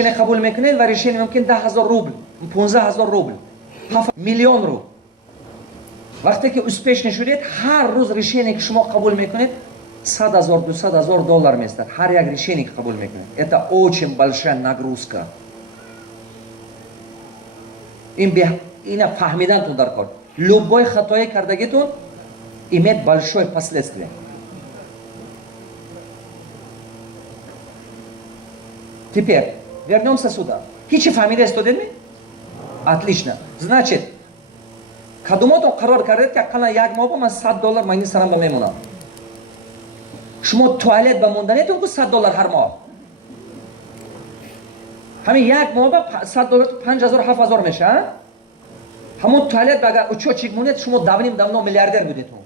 قبول میکنید و ریشین ممکن 10,000 روبل 15,000 روبل 7 میلیون رو وقتی که успешный شدید هر روز ریشینی که شما قبول میکنید 100,000 200,000 دلار میستد هر یک ریشینی که قبول میکنید. Это очень большая нагрузка. این فهمیدنتون در کار. любой خطایی کردگیتون имеет большое последствие. Теперь вернемся сюда. Хичи фамилия студентми? Отлично. Значит, кадумото қарор кардед ки қана як моҳ ман 100 доллар майни сарам ба мемонам. Шумо туалет ба монданетун ку 100 доллар ҳар моҳ. Ҳамин як моҳ ба 100 доллар 5,000 7,000 меша. Ҳамон туалет ба агар учочик монед шумо давно миллиардер будетун.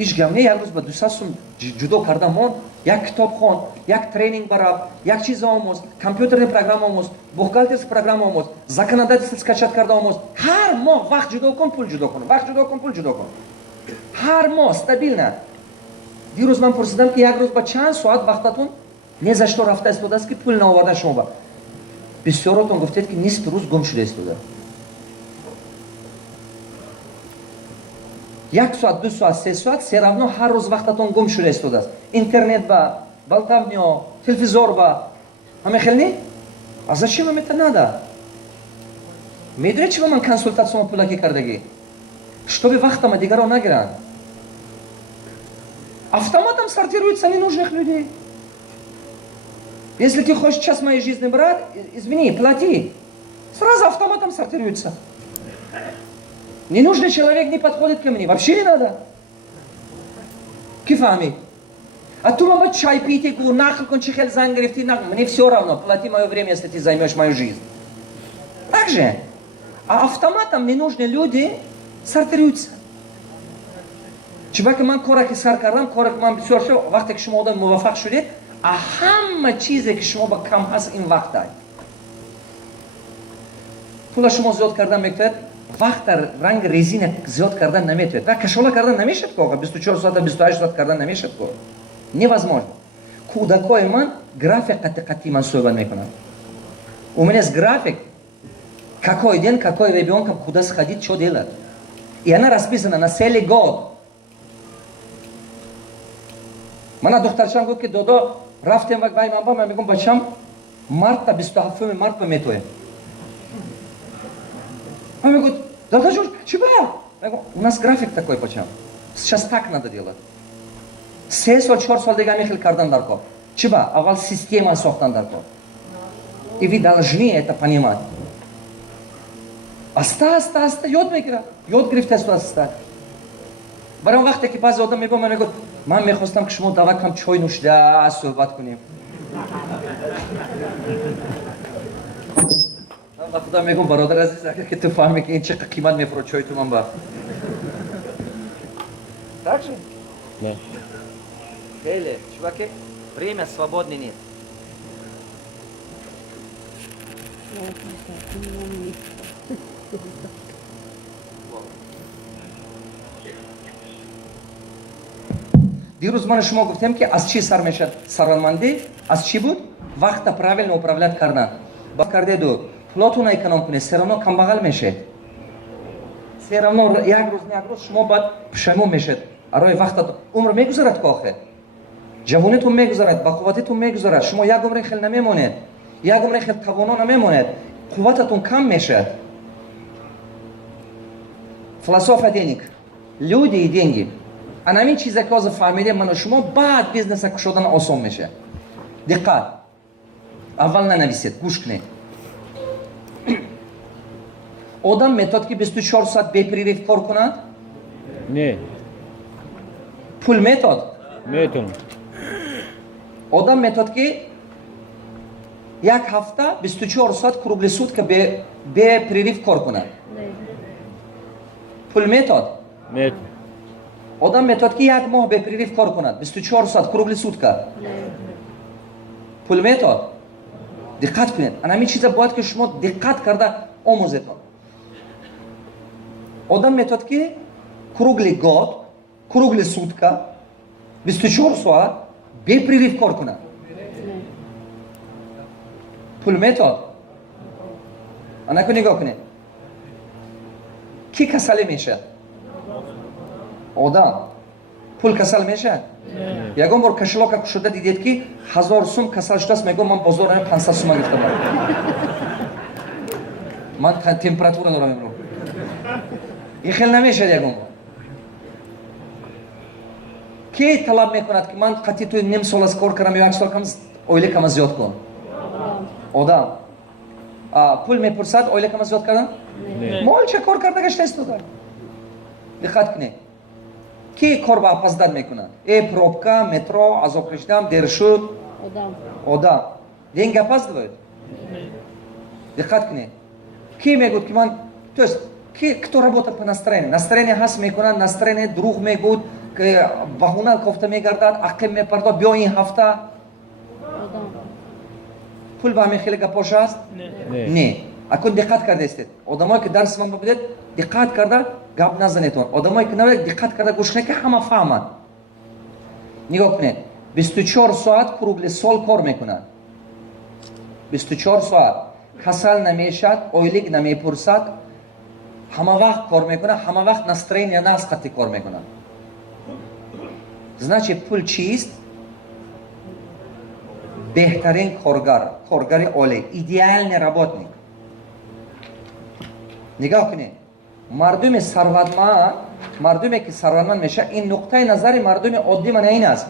هیچ گمنه یک روز با 200 سوم جدا کردم من یک کتاب خون یک ترینینگ براب یک چیز آموز کامپیوتر پروگرام آموز بوخگالترس پروگرام آموز законодательство скачать کرده آموز هر ماه وقت جدا کن پول جدا کن وقت جدا کن پول جدا کن هر ماه استابیل. دیروز من پرسیدم که یک روز با چند ساعت وقتتون نذاشته رفته استفاده است که پول نآوردن شما با بسیاراتون گفتید که نصف روز گم شده استفاده. 1 ساعت 2 ساعت 3 ساعت все равно هر روز وقتتون گم شده استفاده است. اینترنت با болтовня телевизор با همه خیلی а зачем вам это надо? میدونید چی من консультацию پولاکی کردگی чтобы вахтама دیگران نگیرن. Автоматом сортируются ненужных людей. Если ты хочешь час моей жизни брать, извини, плати. Сразу автоматом сортируются. Ненужный человек не подходит ко мне. Вообще не надо. Кифами. А ты мама чай пить и говорю, нахуй кончи хель зангрифти, мне все равно, плати мое время, если ты займешь мою жизнь. Так же. А автоматом ненужные люди сортируются. Чебаки ман корак сар кардам, корак ман бисёр шо, вақте ки шумо одам муваффақ шудед, а ҳама чизе ки шумо ба кам ҳаст ин вақт дай. Пула шумо зиёд кардан мекунед, вақт ранг резина зиёд кардан наметавед. Ва кашола кардан намешад ко, 24 соата 28 соат кардан намешад ко. Невозможно. Кудакои ман график қати ман суҳбат мекунам. У меня есть график, какой день, какой ребенок куда сходить, что делать. И она расписана на целый год. Мана духтарчам гуфт ки додо рафтем вақт вай ман мегум бачам марта 27 март метоем. Он мне говорит, дадажур, чего? Я говорю, у нас график такой почему? Сейчас так надо делать. 3 сол 4 сол дега мехил кардан дар кор. Чего? Аввал система сохтан дар кор. И вы должны это понимать. Аста ёд мегира. Ёд гирифтаст аста. Барам вақте ки баъзе одам мегӯям ман мегӯяд ман мехостам ки шумо давак кам чой нӯшида суҳбат кунем. Ба худам мегӯям бародар азиз агар ки ту фаҳме ки ин чӣ қимат мефурӯд чои ту ман ба. Так же? Да. Хеле, чуваки, время свободное нет. دیروز من شما گفتم که از چی سر میشد سرمندی؟ از چی بود؟ وقت правильно управлять کردن. با کرده دو پلاتون اکونوم کنید все равно کمبغل میشید. все равно یک روز شما بعد پشیمون میشید. برای وقت عمر میگذرد که آخر. جوانیتون میگذرد، با قوتتون میگذرد. شما یک عمر خیلی نمیمونید. یک عمر خیلی توانا نمیمونید. قوتتون کم میشه. فلسفه денег. Люди и деньги. А на чиз ки фаҳмидем ману шумо баъд бизнеса кушодан осон меша. Диққат. Аввал нанависед, гӯш кунед. Одам метод ки 24 соат бепрерив кор кунад? Не. Пул метод? Метод. Одам метод ки як ҳафта 24 соат кругли сутка бепрерив кор кунад? Пул метод? Метод. Одам метод ки як моҳ бепрерив кор кунад 24 соат кругли сутка? Пул метод? диққат кунед. Анами чиза бояд ки шумо диққат карда омӯзед. Одам метод ки круглый год, круглый сутка 24 соат бепрерив кор кунад. Пул метод. Анаку нигоҳ кунед. Ки касале мешавад? Одам. Пул касал мешавад? Ягон бор кашалока кушода дидед ки 1000 сум касал шудааст, мегӯям ман бозор рамам 500 сума гирифтам. Ман температура дорам имрӯз. ин хел намешавад ягон бор. ки талаб мекунад ки ман қатъи ту ним сол аз кор кардам ё 1 сол кам оилакама зиёд кун? Одам. Пул мепурсад оилакама зиёд кардам? Молча кор карда гашта истода. диққат кунед. Ки кор ба опоздат мекунад? Пробка, метро, азоб кашидам, дер шуд. Одам. Ден гап аст бud. Диққат кунед. Ки мегӯяд ки ман, то есть кто работает по настроению? Настроение ҳаст мекунад, настроение дурӯғ мегӯяд, баҳона кофта мегардад, ақим мепардод, биё ин ҳафта. Пул ба ҳамин хеле гапош аст? Не. Акун диққат кардестед. Одамое ки дарси ман бубидед, диққат карда гап назанедон. Одамое ки набудед, диққат карда гӯш кунед ки ҳама фаҳмад. Нигоҳ кунед. 24 соат кругли сол кор мекунад. 24 соат. Касал намешад, оилик намепурсад, ҳама вақт кор мекунад, ҳама вақт настроение нас қатъи кор мекунад. Значит, пул чист? Беҳтарин коргар, коргари олӣ, идеальный работник. Нигоҳ кунед. Мардуми сарватманд, мардуме ки сарватманд мешавад, ин нуқтаи назари мардуми оддӣ мана ин аст.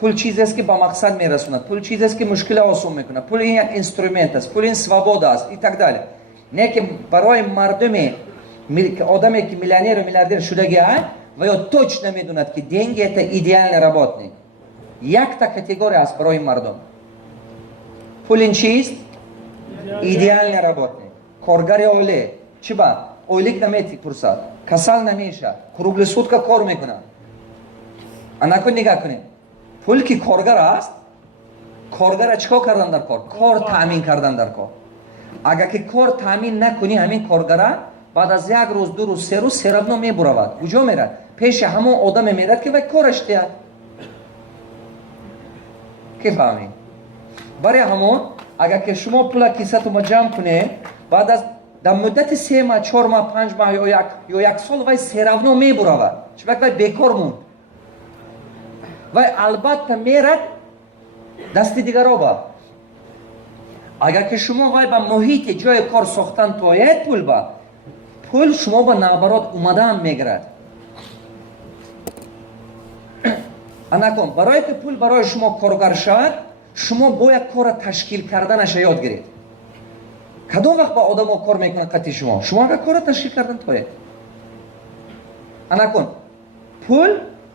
Пул чизест ки ба мақсад мерасонад, пул чизест ки мушкила осон мекунад, пул ин як инструмент аст, пул ин свобода аст и так далее. Не ки барои мардуми одаме ки миллионеру миллиардер шудаги аст, ва ё точно медонад ки деньги это идеальный работник. Якта категория аст барои мардум. Пулин чист? Идеальный работник. Коргари оле. Чи ба? Оилик намепурсад. Касал намешавад. Кругли сутка кор мекунад. Анаку нигоҳ кунед. Пул ки коргар аст, коргара чикор кардан дар кор? Кор таъмин кардан дар кор. Агар ки кор таъмин накунӣ ҳамин коргара, баъд аз 1 рӯз, 2 рӯз, 3 рӯз серавно мебуравад. Куҷо мерад? Пеши ҳамон одаме мерад ки вай кораш диҳад. Ки фаҳмед? барои ҳамон агар ки шумо пула кисатума ҷамъ кунед, баъд аз дар муддати 3 маҳ, 4 маҳ, 5 маҳ ё 1 сол вай серавно мебуравад. чунки вай бекор монд. вай албатта мерад дасти дигароба. агар ки шумо вай ба муҳити ҷои кор сохтан тояд пул ба, пул шумо ба навбарот омадан мегирад. анакон барое ки пул барои шумо коргар шавад, шумо бояд кора ташкил карданаша ёд гиред. кадом вақт ба одамо кор мекунад қатъи шумо? шумо агар кора ташкил кардан тояд. анакон пул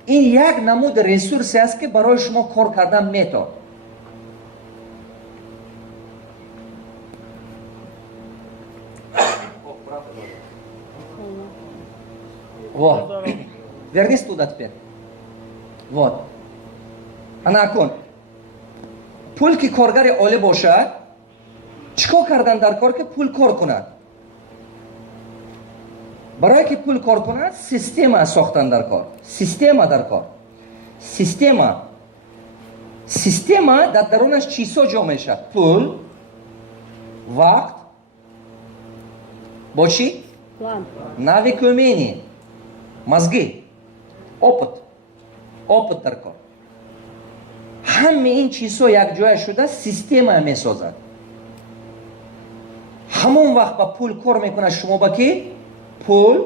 ин як намуди ресурсе аст ки барои шумо кор кардан метод. Вот. Вернись туда теперь. Вот. Анакун. Пул ки коргари олӣ бошад, чикор кардан дар кор ки пул кор кунад? барое ки пул кор кунад, система сохтан дар кор. Система дар кор. Система дар дарунаш чизҳо ҷо мешавад. Пул, вақт, бо чӣ? навик умение, мозги, опыт дар кор. ҳамаи ин чизҳо якҷоя шуда система месозад. ҳамон вақт ба пул кор мекунад шумо ба ки? Пул,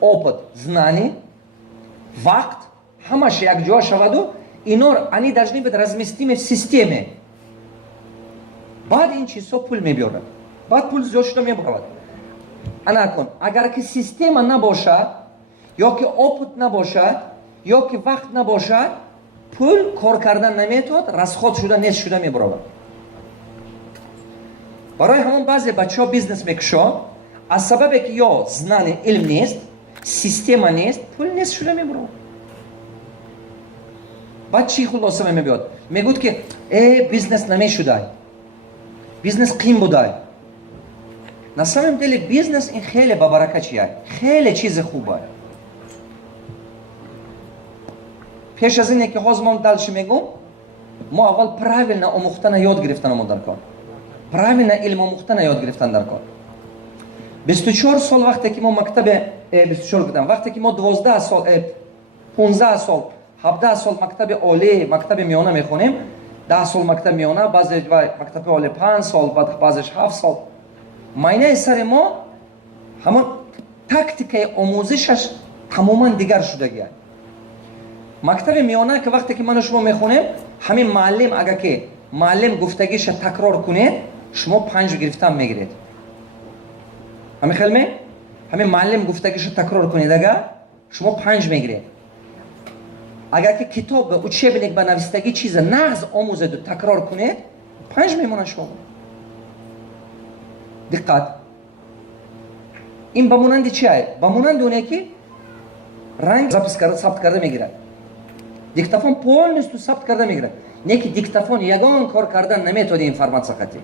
опыт, знание, вақт, ҳамаш якҷоя шаваду ино они должны быть разместимы в системе. баъд ин чизҳо пул мебиёрад. баъд пул зиёд шуда мебуравад. анакун агар ки система набошад ё ки опыт набошад ё ки вақт набошад, пул кор кардан наметавонад, расход шуда нест шуда мебуравад. барои ҳамон баъзе бачаҳо бизнес мекушанд, аз сабабе ки ё знание илм нест, система нест, пул нест шуда мебуравад. баъд чӣ хулоса мебиёд? мегӯяд ки бизнес намешудай, бизнес қим будай. на самом деле бизнес ин хеле бабарака чия, хеле чизи хуба. пеш аз ине ки ҳозир ман дальше мегум, мо аввал правильно омӯхтана ёд гирифтанамон дар кор. Правильно илм омӯхтана ёд гирифтан дар кор. 24 сол вақте ки мо мактабе 24 гудам, вақте ки мо 12 сол 15 сол 17 сол мактаби олӣ, мактаби миёна мехонем, 10 сол мактаби миёна, баъзе мактаби олӣ 5 сол, баъзеш 7 сол. майнаи сари мо ҳамон тактикаи омӯзишаш тамоман дигар шудагиаст. мактаби миёна ки вақте ки ману шумо мехонем, ҳамин муаллим агар ки муаллим гуфтагиша такрор кунед, шумо 5 гирифтан мегиред. ҳамин хелме? ҳамин муаллим гуфтагиша такрор кунед агар, шумо 5 мегиред. агар ки китоб учебник ба навистагӣ чиза нағз омӯзеду такрор кунед, 5 мемонад шумо. диққат. ин ба монанди чи аст? Ба монанди оне ки ранг сабт карда мегирад. диктофон полностью сабт карда мегирад. Не ки диктофон ягон кор кардан наметаводи информация хати.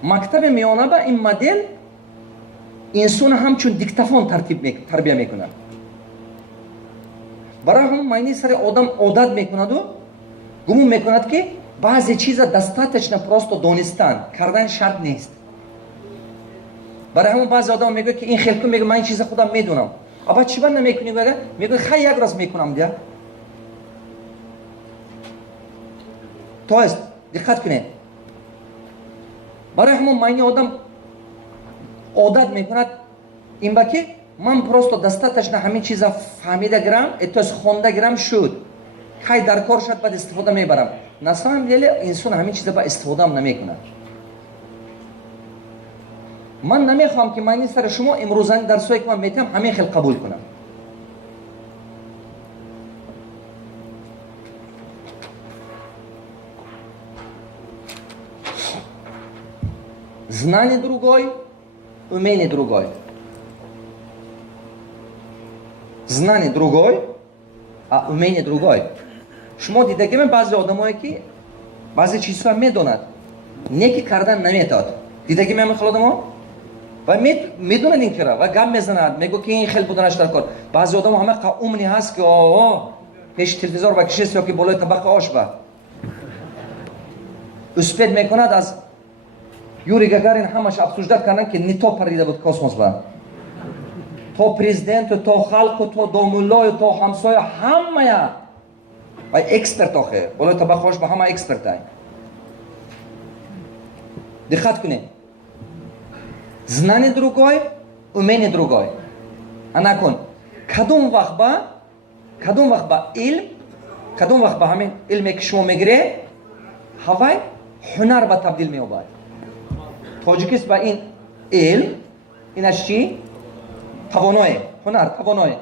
мактаби миёна ба ин модел инсон ҳамчун диктофон тарбия мекунад. барои ҳамон майни сари одам одат мекунаду гумон мекунад ки баъзе чиза достаточно просто донистан кардан шарт нест. барои ҳамон баъзе одам мегӯяд ки ин хелкун мегӯяд ман ин чиза худам медонам. аба чиба намекунӣ? мегӯяд хай як роз мекунам дия. то есть диққат кунед. барои ҳамон майни одам одат мекунад ин ба ки ман просто достаточно ҳамин чиза фаҳмида гирам, то есть хонда гирам шуд. хай дар кор шуд баъд истифода мебарам. на самом деле инсон ҳамин чиза ба истифодам намекунад. ман намехоҳам ки майни сари шумо имрӯзани дарсое ки ман метиҳам ҳамин хел қабул кунам. знание другой, умение другой. знание другой, а умение другой. шумо дидагиме баъзе одамое ки баъзе чизҳоро медонад, не ки кардан наметавад. дидагиме ҳамин хел одамо? ва медонад ин кира ва гап мезанад, мегӯяд ки ин хел буданаш дар кор. баъзе одамо ҳама умни ҳаст ки пеши телевизор ба кишест ё ки болои табақи ошба. успех мекунад аз Юрий Гагарин ҳамаш обсуждат кардан ки не то парида буд космос ба. то президенту, то халқу, то домуллою, то ҳамсоя ҳамая ва эксперт охе. болои табақи ошба ҳама экспертай. диққат кунед. знание другой, умение другой. ана кун. кадом вақт ба илм, кадом вақт ба ҳамин илме ки шумо мегиред, ҳавай ҳунар ба табдил меёбад. тоҷикист ба ин илм, инаш чи? тавоное, ҳунар, тавоное.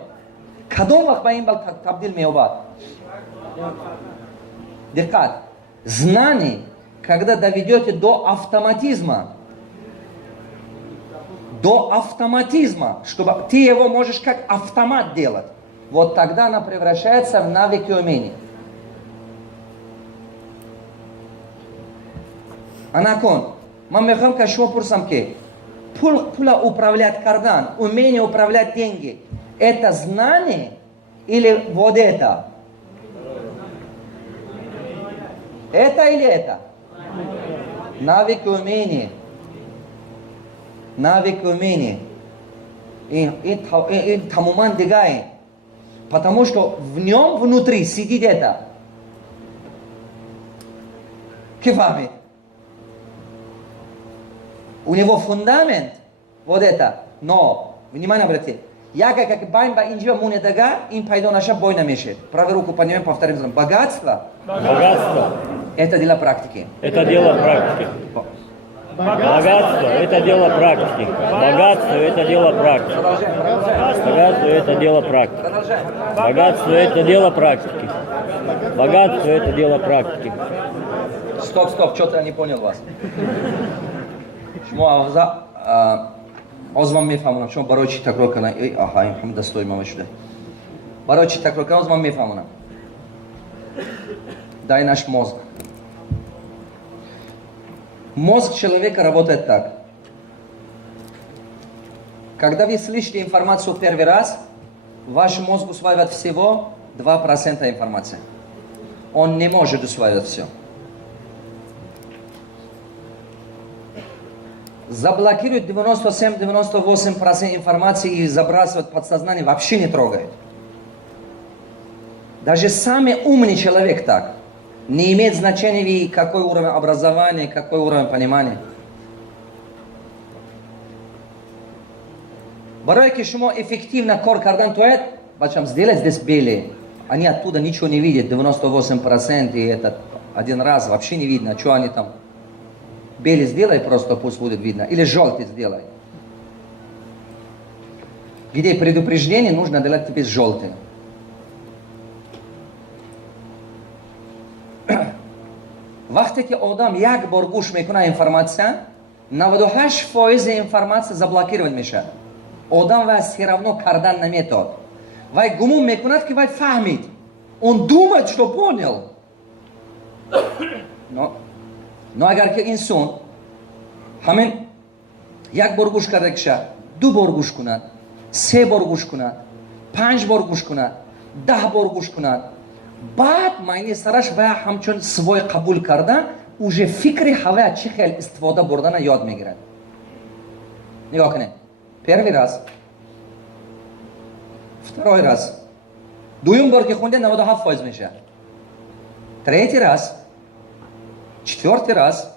кадом вақт ба ин табдил меёбад? диққат. знание, когда доведете до автоматизма, чтобы ты его можешь как автомат делать, вот тогда она превращается в навыки и умения. Анакон, ман мехоҳам ки шумо пурсам ки пула управлять кардан, умение управлять деньги, это знание или вот это? Это или это? Навык и умение. Навык и умение. И тамоман дигай. Потому что в нем внутри сидит это. Кифамит. У него фундамент вот это. Но, внимание обратите. Яга как байнба инжива муне дага, им пайдо наша бой намешет. Правую руку поднимем, повторим. Богатство. Богатство. Это дело практики. Это дело практики. Богатство – это дело практики. Богатство – это дело практики. Богатство – это дело практики. Богатство – это дело практики. Богатство – это дело практики. Стоп, что-то я не понял вас. Шумо озман мефаҳмонам, шумо барои чӣ такрор кардам? Аҳа, ин ҳам дастори ман шуда. Барои чӣ такрор кардам, озман мефаҳмонам. Дай наш мозг. Мозг человека работает так. Когда вы слышите информацию первый раз, Ваш мозг усваивает всего 2% информации. Он не может усваивать все. Заблокирует 97-98% информации и забрасывает в подсознание, вообще не трогает. Даже самый умный человек так. Не имеет значения, какой уровень образования, какой уровень понимания. Баройки шумо эффективно кор кардан тует, бачам сделать здесь белые. Они оттуда ничего не видят, 98%, и этот один раз вообще не видно, что они там. Белый сделай просто, пусть будет видно. Или желтый сделай. Где предупреждение, нужно делать тебе желтый. وقتی که آدم یک بار گوش میکنه اینفرماسیون 98% اینفرماسیون заблокировать میشه. آدم و все равно کردن نمیتاد. وای گمون میکند که وای فهمید. Он думает, что понял. Но اگر که انسان همین یک بار گوش کرده که دو بار گوش کند، سه بار گوش کند، 5 بار گوش کند، 10 بار گوش کند، بعد майни сараш ва ҳамчун свой қабул карда уже фикри ҳава чӣ хел истифода бурдана ёд мегирад. Нигоҳ кунед. Первый раз, второй раз, дуюм бор ки хунде 97% меша. Третий раз, четвертый раз,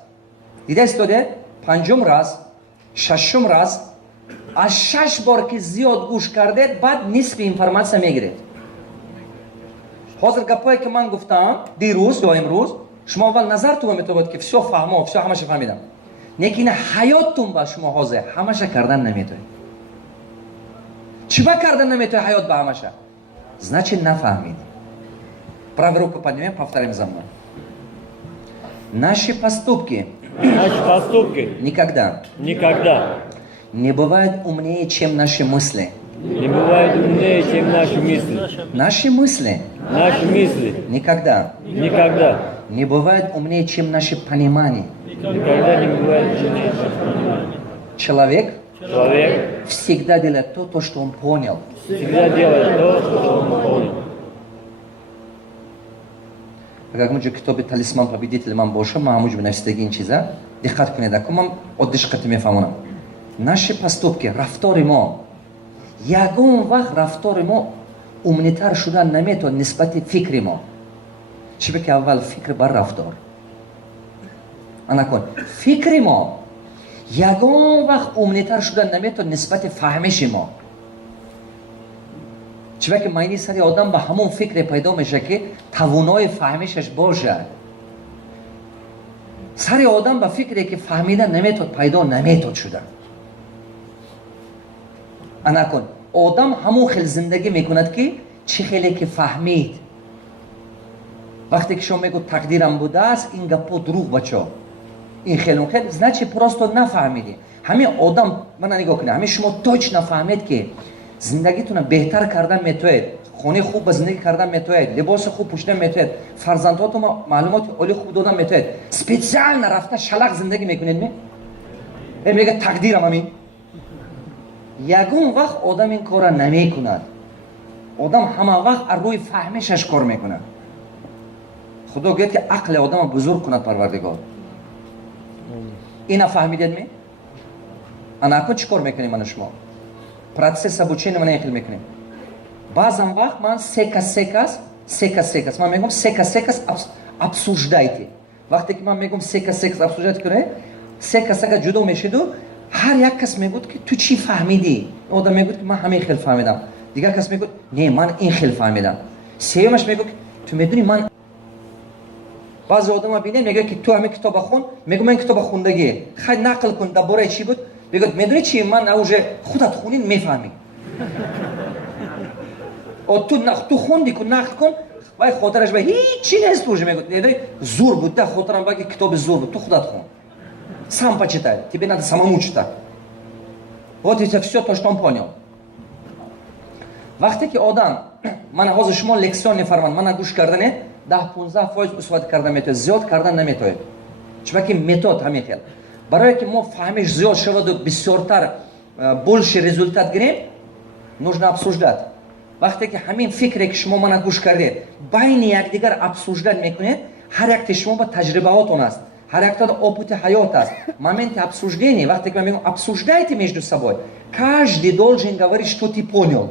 дида истоде, панҷум раз, шашум раз, аз 6 бор ки зиёд гӯш кардед, баъд нисфи информация мегиред. ҳозир гапое ки ман гуфтам дирӯз ё имрӯз шумо аввал назартон метавонед ки всё фаҳмо, всё ҳамаша фаҳмидам. Лекин ҳаёттун ба шумо ҳозир ҳамаша кардан наметавонед. Чиба кардан наметавонед ҳаёт ба ҳамаша? Значит, нафаҳмид. Правую руку поднимем, повторим за мной. Наши поступки никогда не бывают умнее, чем наши мысли. Не бывает умнее, чем наши мысли. Наши мысли никогда не бывают умнее, чем наше понимание. Никогда не бывает умнее, чем наше понимание. Человек Человек всегда делает то, что он понял. всегда делает то, что он понял. Как мы же китоби талисман победитель ман боша, мамуж бенавистаги ин чиза, диққат кунед, ако ман оддиш қати мефаҳмонам. Наши поступки, рафтори мо, ягон вақт рафтори мо умнитар шудан наметавонад нисбати фикри мо. Чӣ ки аввал фикр бар рафтор. Анакун, фикри мо ягон вақт умнитар шудан наметавонад нисбати фаҳмиши мо. чӣ ки майни сари одам ба ҳамон фикре пайдо меша ки тавонои фаҳмишаш бошад. сари одам ба фикре ки фаҳмида наметод пайдо наметод шуда. анакун одам ҳамон хел зиндагӣ мекунад ки чӣ хеле ки фаҳмид. вақте ки шумо мегӯд тақдирам будааст ин гапҳо дурӯғ бачо ин хелон хел значи просто нафаҳмидӣ. ҳамин одам мана нигоҳ кунед, ҳамин шумо точно фаҳмед ки зиндагитона беҳтар кардан метавонед, хонаи хуб ба зиндагӣ кардан метавонед, либоси хуб пӯшидан метавонед, фарзандҳотон маълумоти олии хуб додан метавонед, специально рафта шалақ зиндагӣ мекунед. мега тақдирам ҳамин. ягон вақт одам ин кора намекунад. одам ҳама вақт аз рӯи фаҳмишаш кор мекунад. худо гӯяд ки ақли одама бузург кунад парвардигор. ина фаҳмидед ме? анако чӣ кор мекунем мана шумо? процесс обучения мана ин хел мекунем. баъзан вақт ман секас ман мегӯям секас обсуждайте. вақте ки ман мегӯям секас обсуждайте кунед, секас ҷудо мешиду, ҳар як кас мегӯд ки ту чӣ фаҳмидӣ? одам мегӯд ки ман ҳамин хел фаҳмидам. дигар кас мегӯд не ман ин хел фаҳмидам. сеюмаш мегӯд ки ту медонӣ ман. баъзе одама бинем мегӯяд ки ту ҳамин китоба хун, мегӯм ман китоба хундагӣ хай нақл кун дар бораи чӣ буд. мегӯяд медонӣ чӣ ман уже худат хунӣ мефаҳмӣ. ту хунди кун нақл кун вай хотираш ба ҳичи нест уже мегӯяд медонӣ зур буд да хотирам баги китоби зур буд. ту худат хун сам почитай, тебе надо самому читать. вот это всё то что он понял. вақте ки одам мана ҳозир шумо лексион мефарманд мана гӯш кардане 10-15% истифода кардан метавонед, зиёд кардан наметавонед. чунки метод ҳамин хел. барое ки мо фаҳмиш зиёд шаваду бисёртар больше результат гирем, нужно обсуждать. وقتی که همین فکری که شما منو گوش کردید بین یکدیگر ابسوژدن میکنید، هر یک شما با تجربهاتون است، هر یک опыт حیات است. Момент обсуждения, وقتی که من میگم обсуждайте между собой, каждый должен говорить, что ты понял.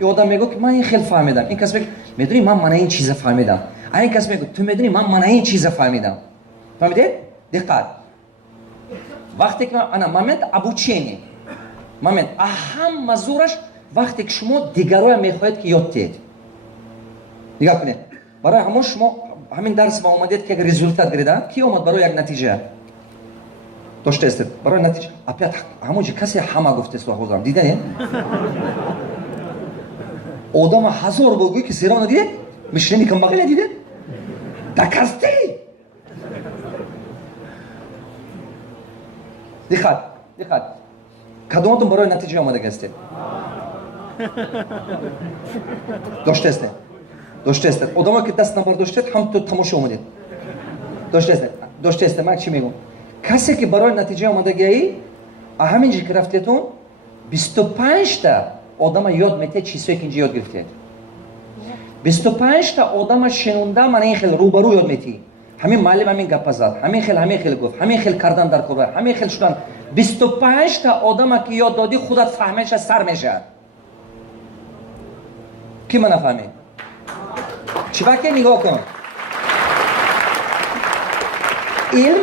І آدم میگه که من این خیلی فهمیدم. این کس میگه میدونی من این چیزا فهمیدم. این کس میگه تو میدونی من این چیزا فهمیدم. فهمیدید؟ دقت. وقتی که انا момент обучения. момент اهم مزورش وقتی که شما دیگران میخواهید که یاد دهید. نگاه کنید. برای همون شما همین درس با اومدید که результат گرفتید. کی اومد برای یک نتیجه؟ داشته است. برای نتیجه. опять همونجا کسی همه گفته است خودم. دیدین؟ آدم 1000 بگویی که سیران دیدید؟ میشنی کم بغل دیدید؟ دکستی. دقت. کدومتون برای نتیجه آماده هستید؟ داشته است. آدما که دست نبرد داشتید هم تو تماشا اومدید. داشته است. من چی میگم؟ کسی که برای نتیجه آماده گیی، همینجا که رفتیتون 25 تا آدم یاد میته چیزایی که اینجا یاد گرفتید. 25 تا آدم شنونده من این خیلی روبرو یاد میتی. همین معلم همین گپ زد، همین خیلی گفت، همین خیلی کردن در کار، همین خیلی شدن. 25 تا آدم که یاد دادی خودت فهمش سر میشه. کی من نفهمی؟ چی وقتی نگاه کن. علم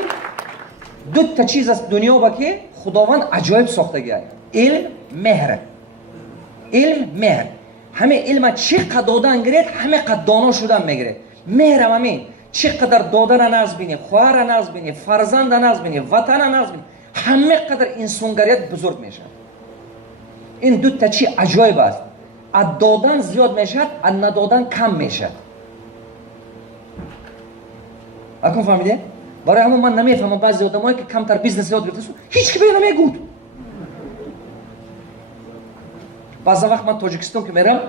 دو تا چیز از دنیا با که خداوند عجایب ساخته گیه. علم مهر. همه علم چقدر دادن گرید همه قدر دانا شدن میگیره. مهر همین چقدر دادن ناز بینی، خواهر ناز بینی، فرزند ناز بینی، وطن ناز بینی، همه قدر انسانگریت بزرگ میشه. این دو تا چی عجایب است. از دادن زیاد میشه، از ندادن کم میشه. اکنون فهمیده؟ برای همون من نمیفهمم بعضی آدمایی که کمتر بیزنس یاد گرفتن هیچ کی به نمیگود. بعضی وقت من تاجیکستان که میرم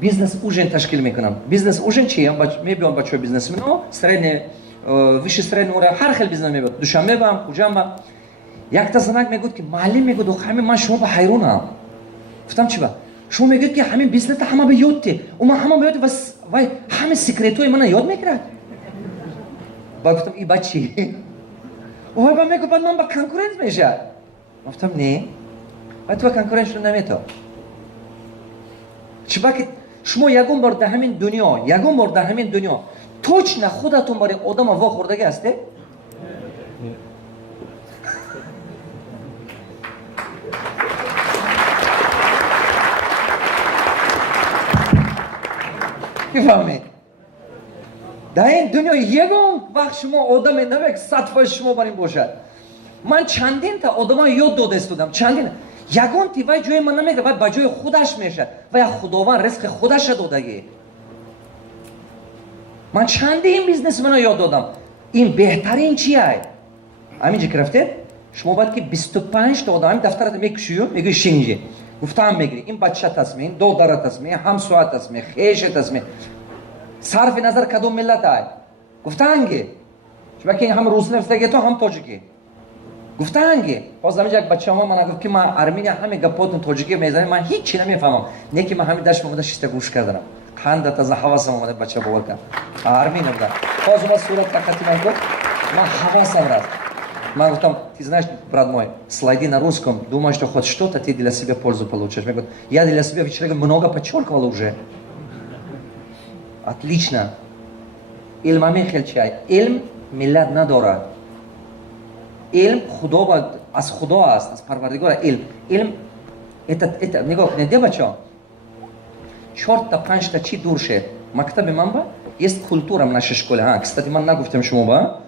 бізнес ужин تشکیل میکنم. бізнес ужин چیه؟ میبینم بچه‌ها бізнесмена، середній, вище середнього уровня, هر خیلی бізнес میبینم. دوشنبه بام، کجا یک تا زنگ میگفت که معلم میگه همین من شما به حیرانم. گفتم چی با؟ شما میگید که همین بیزنس همه به یادته. و من همه به یاد وای همین سکرتوی من یاد میگیرد. با گفتم این بچی. وای با میگه بعد من با کنکورنس میشه. گفتم نه. بعد تو کنکورنس رو نمیتو. چی با که شما یگون بار در همین دنیا توچ نه خودتون برای آدم وا خوردگی هسته؟ میفهمید؟ در این دنیا یگون وقت شما آدم نمیک صدفه شما بر این باشد. من چندین تا آدم یاد داده استودم، چندین یگون تیوای جای من نمیگه باید با جای خودش میشد و یا خداوند رزق خودش دادگی. من چندین بیزنس منو یاد دادم. این بهترین چیه؟ همینجا که رفتید شما باید که 25 تا آدم همین دفترت میکشیو میگه شینجی گفتم میگیری این بچه تصمیم دو داره تصمیم همسایه تصمیم خیش تصمیم صرف نظر کدوم ملت های گفتنگه شما که هم روس نفسته تو هم تاجیکی گفتنگه باز همینجا یک بچه ما من گفت که من ارمینیا همین گپاتون تاجیکی میزنم من هیچ چی نمیفهمم نه که من همین داش اومده شیسته گوش کردم خنده تا حواسم اومده بچه باور کرد ارمینیا بود باز ما صورت تکاتی من گفت من حواسم راست. Man говорю, ты знаешь, брат мой, слайды на русском, думаешь, что хоть что-то ты для себя пользу получишь. Я говорю, я для себя человека много подчеркивал уже. Отлично. Илм амин хелчай. Илм миллат надора. Илм худоба, аз худо аст, аз парвардигора илм. Илм, это, не дебачо. 4-5 чи дурше. Мактаби мамба, есть культура в нашей школе. Кстати, man нагуфтем шумоба.